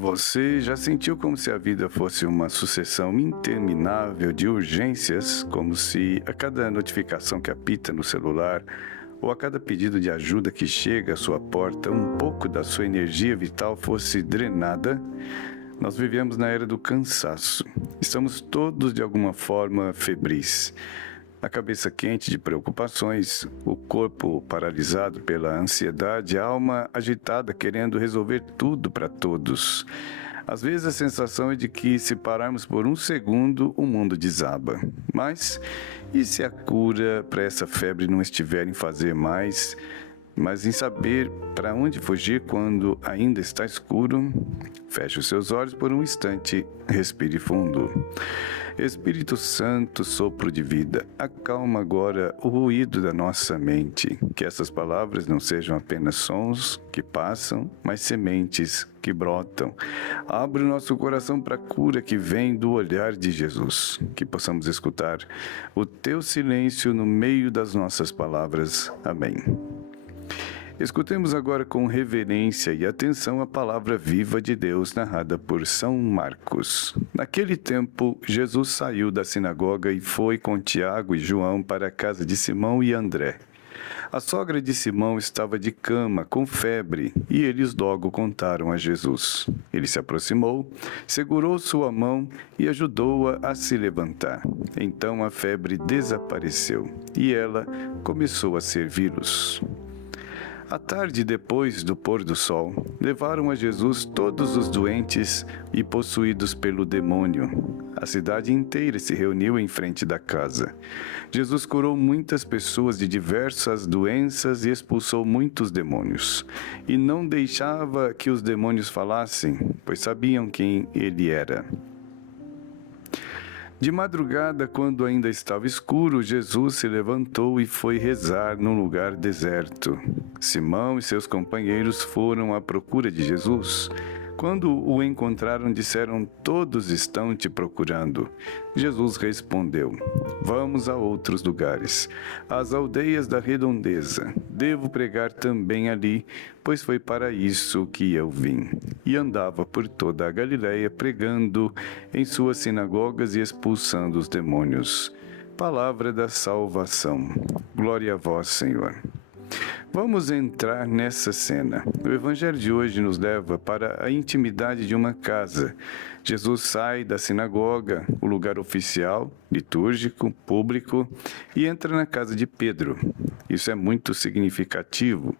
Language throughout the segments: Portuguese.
Você já sentiu como se a vida fosse uma sucessão interminável de urgências, como se a cada notificação que apita no celular ou a cada pedido de ajuda que chega à sua porta, um pouco da sua energia vital fosse drenada? Nós vivemos na era do cansaço. Estamos todos de alguma forma febris. A cabeça quente de preocupações, o corpo paralisado pela ansiedade, a alma agitada querendo resolver tudo para todos. Às vezes a sensação é de que, se pararmos por um segundo, o mundo desaba. Mas e se a cura para essa febre não estiver em fazer mais, mas em saber para onde fugir quando ainda está escuro? Feche os seus olhos por um instante, respire fundo. Espírito Santo, sopro de vida, acalma agora o ruído da nossa mente. Que essas palavras não sejam apenas sons que passam, mas sementes que brotam. Abre o nosso coração para a cura que vem do olhar de Jesus. Que possamos escutar o teu silêncio no meio das nossas palavras. Amém. Escutemos agora com reverência e atenção a palavra viva de Deus narrada por São Marcos. Naquele tempo, Jesus saiu da sinagoga e foi com Tiago e João para a casa de Simão e André. A sogra de Simão estava de cama, com febre, e eles logo contaram a Jesus. Ele se aproximou, segurou sua mão e ajudou-a a se levantar. Então a febre desapareceu e ela começou a servi-los. À tarde, depois do pôr do sol, levaram a Jesus todos os doentes e possuídos pelo demônio. A cidade inteira se reuniu em frente da casa. Jesus curou muitas pessoas de diversas doenças e expulsou muitos demônios. E não deixava que os demônios falassem, pois sabiam quem ele era. De madrugada, quando ainda estava escuro, Jesus se levantou e foi rezar num lugar deserto. Simão e seus companheiros foram à procura de Jesus. Quando o encontraram, disseram: "Todos estão te procurando." Jesus respondeu: "Vamos a outros lugares, às aldeias da redondeza. Devo pregar também ali, pois foi para isso que eu vim." E andava por toda a Galiléia, pregando em suas sinagogas e expulsando os demônios. Palavra da salvação. Glória a vós, Senhor. Vamos entrar nessa cena. O Evangelho de hoje nos leva para a intimidade de uma casa. Jesus sai da sinagoga, o lugar oficial, litúrgico, público, e entra na casa de Pedro. Isso é muito significativo.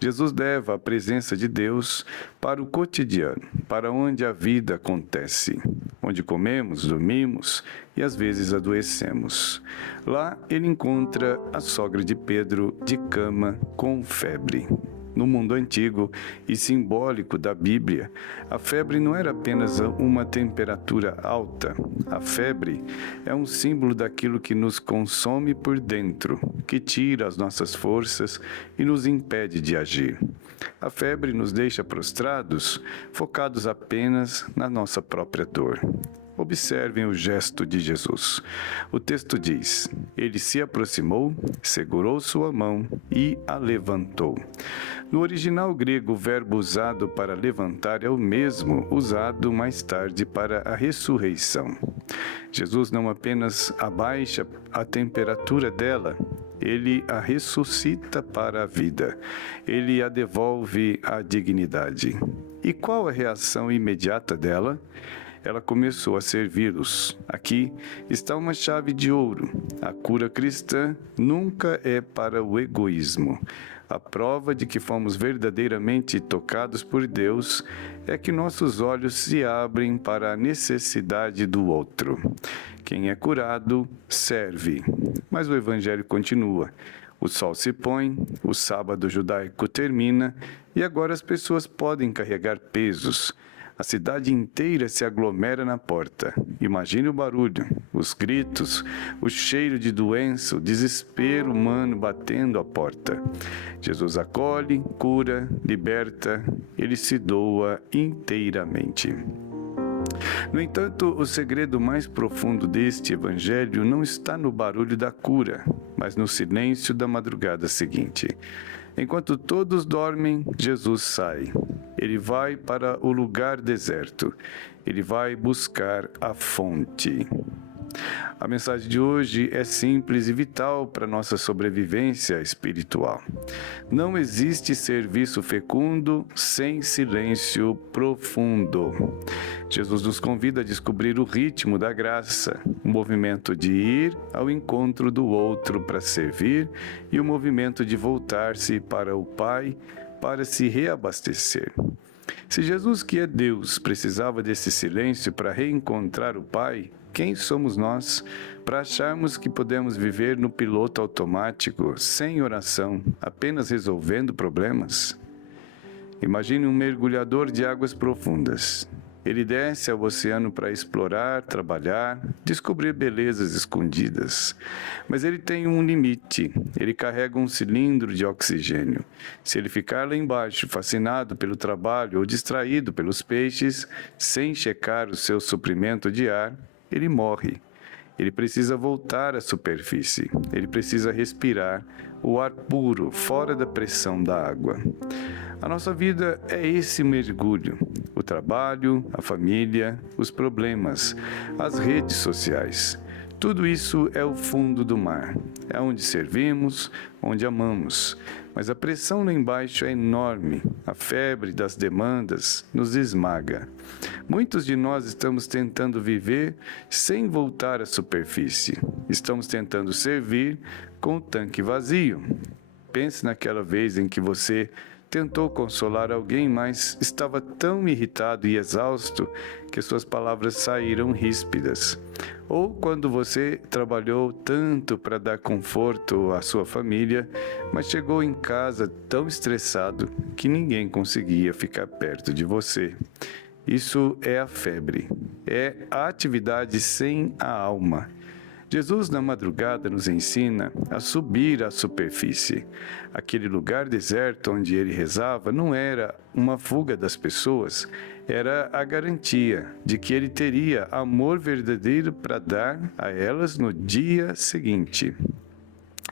Jesus leva a presença de Deus para o cotidiano, para onde a vida acontece, onde comemos, dormimos e às vezes adoecemos. Lá ele encontra a sogra de Pedro de cama com febre. No mundo antigo e simbólico da Bíblia, a febre não era apenas uma temperatura alta. A febre é um símbolo daquilo que nos consome por dentro, que tira as nossas forças e nos impede de agir. A febre nos deixa prostrados, focados apenas na nossa própria dor. Observem o gesto de Jesus. O texto diz: ele se aproximou, segurou sua mão e a levantou. No original grego, o verbo usado para levantar é o mesmo usado mais tarde para a ressurreição. Jesus não apenas abaixa a temperatura dela, ele a ressuscita para a vida. Ele a devolve à dignidade. E qual a reação imediata dela? Ela começou a servi-los. Aqui está uma chave de ouro. A cura cristã nunca é para o egoísmo. A prova de que fomos verdadeiramente tocados por Deus é que nossos olhos se abrem para a necessidade do outro. Quem é curado, serve. Mas o Evangelho continua. O sol se põe, o sábado judaico termina e agora as pessoas podem carregar pesos. A cidade inteira se aglomera na porta. Imagine o barulho, os gritos, o cheiro de doença, o desespero humano batendo à porta. Jesus acolhe, cura, liberta, ele se doa inteiramente. No entanto, o segredo mais profundo deste evangelho não está no barulho da cura, mas no silêncio da madrugada seguinte. Enquanto todos dormem, Jesus sai. Ele vai para o lugar deserto. Ele vai buscar a fonte. A mensagem de hoje é simples e vital para nossa sobrevivência espiritual. Não existe serviço fecundo sem silêncio profundo. Jesus nos convida a descobrir o ritmo da graça, o movimento de ir ao encontro do outro para servir e o movimento de voltar-se para o Pai para se reabastecer. Se Jesus, que é Deus, precisava desse silêncio para reencontrar o Pai, quem somos nós para acharmos que podemos viver no piloto automático, sem oração, apenas resolvendo problemas? Imagine um mergulhador de águas profundas. Ele desce ao oceano para explorar, trabalhar, descobrir belezas escondidas. Mas ele tem um limite. Ele carrega um cilindro de oxigênio. Se ele ficar lá embaixo, fascinado pelo trabalho ou distraído pelos peixes, sem checar o seu suprimento de ar, ele morre. Ele precisa voltar à superfície. Ele precisa respirar o ar puro, fora da pressão da água. A nossa vida é esse mergulho. O trabalho, a família, os problemas, as redes sociais. Tudo isso é o fundo do mar. É onde servimos, onde amamos. Mas a pressão lá embaixo é enorme. A febre das demandas nos esmaga. Muitos de nós estamos tentando viver sem voltar à superfície. Estamos tentando servir com o tanque vazio. Pense naquela vez em que você tentou consolar alguém, mas estava tão irritado e exausto que suas palavras saíram ríspidas. Ou quando você trabalhou tanto para dar conforto à sua família, mas chegou em casa tão estressado que ninguém conseguia ficar perto de você. Isso é a febre, é a atividade sem a alma. Jesus, na madrugada, nos ensina a subir à superfície. Aquele lugar deserto onde ele rezava não era uma fuga das pessoas, era a garantia de que ele teria amor verdadeiro para dar a elas no dia seguinte.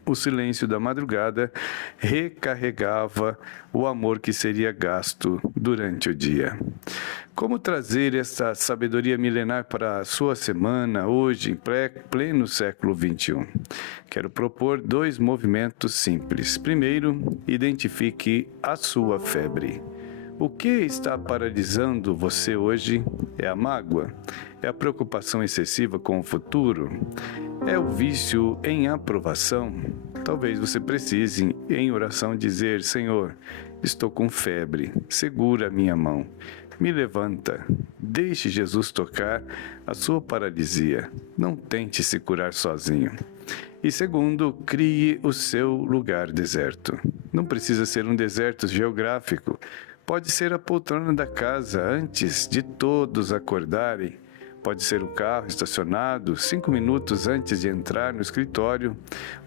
O silêncio da madrugada recarregava o amor que seria gasto durante o dia. Como trazer essa sabedoria milenar para a sua semana, hoje, em pleno século XXI? Quero propor 2 movimentos simples. Primeiro, identifique a sua febre. O que está paralisando você hoje? É a mágoa? É a preocupação excessiva com o futuro? É o vício em aprovação? Talvez você precise, em oração, dizer: Senhor, estou com febre, segura a minha mão. Me levanta, deixe Jesus tocar a sua paralisia. Não tente se curar sozinho. E segundo, crie o seu lugar deserto. Não precisa ser um deserto geográfico. Pode ser a poltrona da casa antes de todos acordarem. Pode ser o carro estacionado 5 minutos antes de entrar no escritório.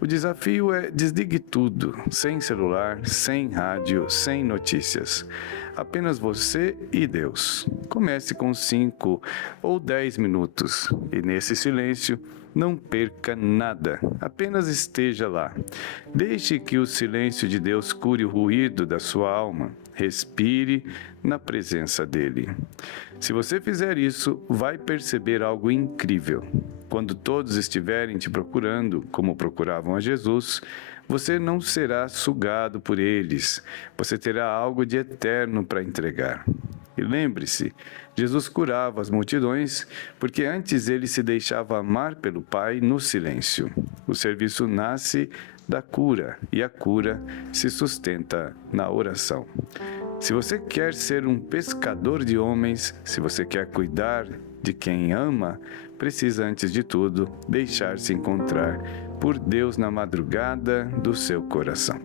O desafio é desligue tudo, sem celular, sem rádio, sem notícias. Apenas você e Deus. Comece com 5 ou 10 minutos e nesse silêncio não perca nada, apenas esteja lá. Deixe que o silêncio de Deus cure o ruído da sua alma. Respire na presença dele. Se você fizer isso, vai perceber algo incrível. Quando todos estiverem te procurando, como procuravam a Jesus, você não será sugado por eles. Você terá algo de eterno para entregar. E lembre-se, Jesus curava as multidões porque antes ele se deixava amar pelo Pai no silêncio. O serviço nasce da cura e a cura se sustenta na oração. Se você quer ser um pescador de homens, se você quer cuidar de quem ama, precisa, antes de tudo, deixar-se encontrar por Deus na madrugada do seu coração.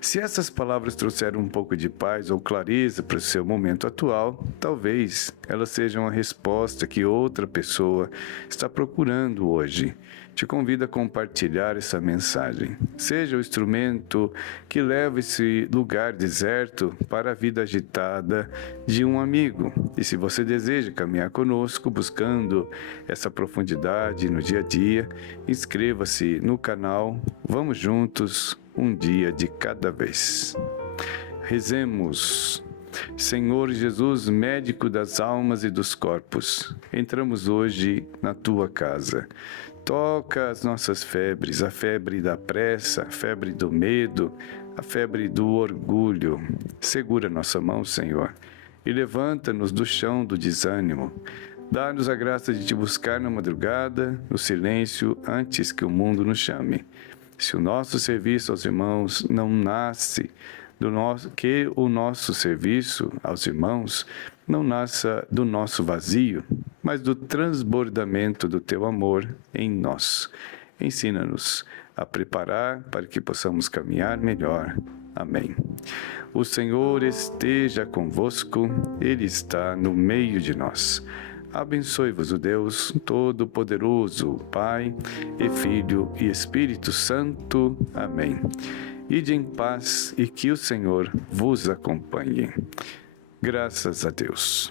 Se essas palavras trouxeram um pouco de paz ou clareza para o seu momento atual, talvez elas sejam a resposta que outra pessoa está procurando hoje. Te convido a compartilhar essa mensagem. Seja o instrumento que leva esse lugar deserto para a vida agitada de um amigo. E se você deseja caminhar conosco buscando essa profundidade no dia a dia, inscreva-se no canal. Vamos juntos um dia de cada vez. Rezemos. Senhor Jesus, médico das almas e dos corpos, entramos hoje na tua casa. Toca as nossas febres, a febre da pressa, a febre do medo, a febre do orgulho. Segura nossa mão, Senhor, e levanta-nos do chão do desânimo. Dá-nos a graça de te buscar na madrugada, no silêncio, antes que o mundo nos chame. Se o nosso serviço aos irmãos não nasce que o nosso serviço aos irmãos não nasça do nosso vazio, mas do transbordamento do teu amor em nós. Ensina-nos a preparar para que possamos caminhar melhor. Amém. O Senhor esteja convosco, Ele está no meio de nós. Abençoe-vos o Deus Todo-Poderoso, Pai e Filho e Espírito Santo. Amém. Ide em paz e que o Senhor vos acompanhe. Graças a Deus.